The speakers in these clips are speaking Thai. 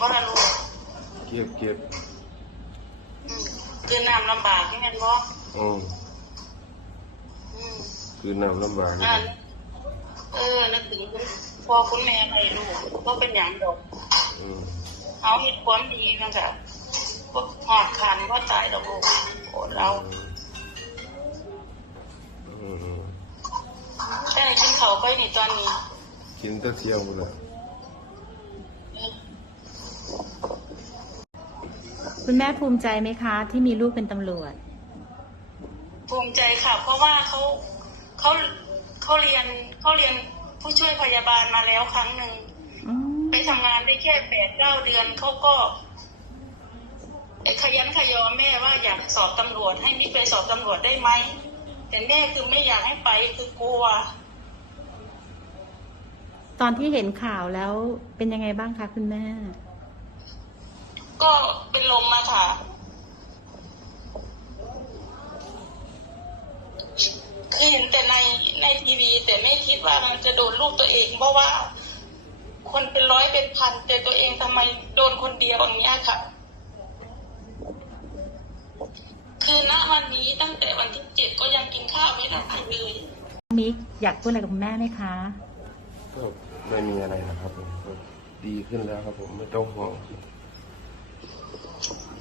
บ่ล่ะลูกเก็บเก็บอืมคือน้ำลำบากแม่นบ่อืมอืมคือน้ำลำบากนี่อ่าเออนึกถึงคุณพ่อคุณแม่ให้ลูกบ่เป็นหยังดอก อืมเอาเฮ็ดความดีจังซี่บ่หอดคันบ่ตายดอกลูกโอดเราอืมอืมแต่ให้กินข้าวไปนี่ตอนนี้ กินแตะเที่ยงหมดเลย คุณแม่ภูมิใจไหมคะ ที่มีลูกเป็นตำรวจ ภูมิใจค่ะ เพราะว่าเขาเขาเขาเรียนเขาเรียนผู้ช่วยพยาบาลมาแล้วครั้งหนึ่งอืมไปทำงานได้แค่แปดเก้าเดือนเขาก็ขยันขยอแม่ว่าอยากสอบตำรวจ ให้มิไปสอบตำรวจได้ไหมแต่แม่คือไม่อยากให้ไปคือกลัว ตอนที่เห็นข่าวแล้วเป็นยังไงบ้างคะคุณแม่ ก็เป็นลมมาค่ะ คือเห็นแต่ในในทีวี แต่ไม่คิดว่ามันจะโดนลูกตัวเอง เพราะว่า คนเป็นร้อยเป็นพัน แต่ตัวเองทำไมโดนคนเดียวอย่างเงี้ยค่ะ คือณวันนี้ตั้งแต่วันที่เจ็ดก็ยังกินข้าวไม่ได้เลยมิกอยากพูดอะไรกับคุณแม่ไหมคะ ก็ไม่มีอะไรนะครับผมก็ดีขึ้นแล้วครับผมไม่ต้องห่วง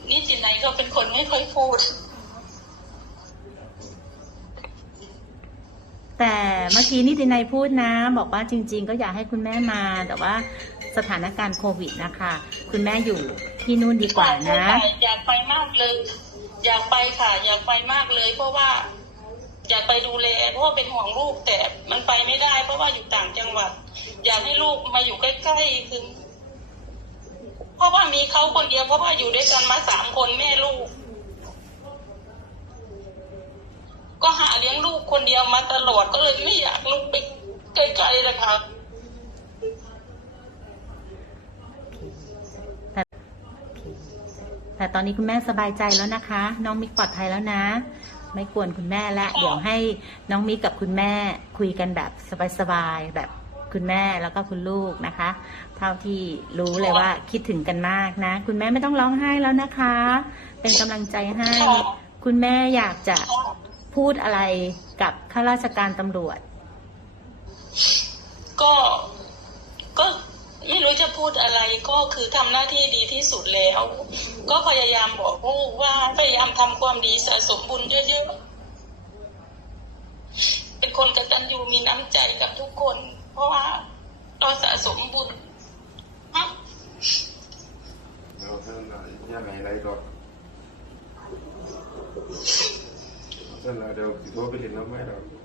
นี่จินไหนก็เป็นคนไม่ค่อยพูด แต่เมื่อกี้นิตินัยพูดนะ บอกว่าจริง ๆ ก็อยากให้คุณแม่มา แต่ว่าสถานการณ์โควิดนะคะ คุณแม่อยู่ที่นู่นดีกว่านะ อยากไปมากเลย อยากไปค่ะ อยากไปมากเลย เพราะว่า อยากไปดูแลเพราะว่าเป็นห่วงลูกแต่มันไปไม่ได้ เพราะว่าอยู่ต่างจังหวัด อยากให้ลูกมาอยู่ใกล้ๆคือ เพราะว่ามีเขาคนเดียวเพราะว่าอยู่ด้วยกันมาสามคนแม่ลูก ก็หาเลี้ยงลูกคนเดียวมาตลอดก็เลยไม่อยากลูกไปไกลๆนะคะแต่ตอนนี้คุณแม่สบายใจแล้วนะคะ น้องมิกปลอดภัยแล้วนะ ไม่กวนคุณแม่แล้วเดี๋ยวให้น้องมิกกับคุณแม่คุยกันแบบสบายๆแบบ คุณแม่แล้วก็คุณลูกนะคะ เท่าที่รู้เลยว่าคิดถึงกันมากนะ คุณแม่ไม่ต้องร้องไห้แล้วนะคะ เป็นกำลังใจให้ คุณแม่อยากจะพูดอะไรกับข้าราชการตำรวจ ก็ก็ไม่รู้จะพูดอะไรก็คือทำหน้าที่ดีที่สุดแล้ว ก็พยายามบอกลูกว่าพยายามทำความดีสะสมบุญเยอะๆเป็นคนกตัญญูมีน้ำใจกับทุกคน ราะว่าเราสะสมบุญฮะแล้วเส้นไหนย่าไหนไรก็เส้นไหนเดี๋ยวสิโทรไปเห็นน้ำไม่หรอก